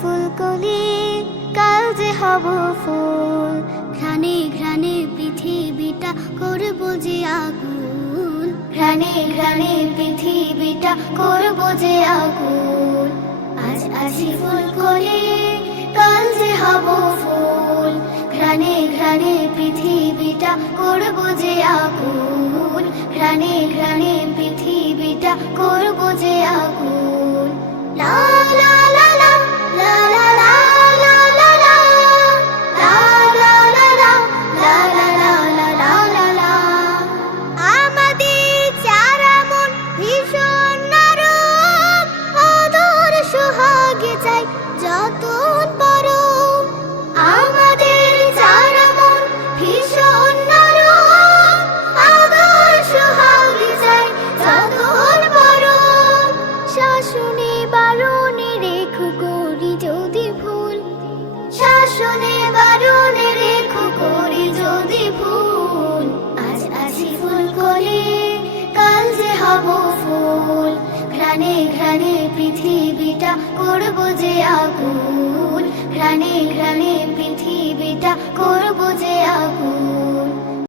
ফুলকলি, কাল যে হব ফুল। ঘ্রাণে ঘ্রাণে পৃথিবীটা করব যে আগুন, ঘ্রাণে ঘ্রাণে পৃথিবীটা করব যে আগুন। আজ আছি ফুলকলি, কাল যে হব ফুল। ঘ্রাণে ঘ্রাণে পৃথিবীটা করব যে আগুন, ঘ্রাণে ঘ্রাণে পৃথিবীটা করব যে আগুন। লা লা লা লা লা লা লা লা লা লা লা লা লা লা লা লা লা লা লা। আমাদের চারা মন ভীষণ নরম, আদর সোহাগে চাই যতন পরম। আমাদের চারা মন ভীষণ নরম, আদর সোহাগে চাই যতন পরম। শাসনে বারণে রেখো করি যদি ভুল, শাসনে বারণে রেখো করি যদি ভুল। আজ আছি ফুলকলি, কাল যে হব ফুল। ঘ্রাণে ঘ্রাণে পৃথিবীটা করব যে আগুন, ঘ্রাণে ঘ্রাণে পৃথিবীটা করব যে আগুন।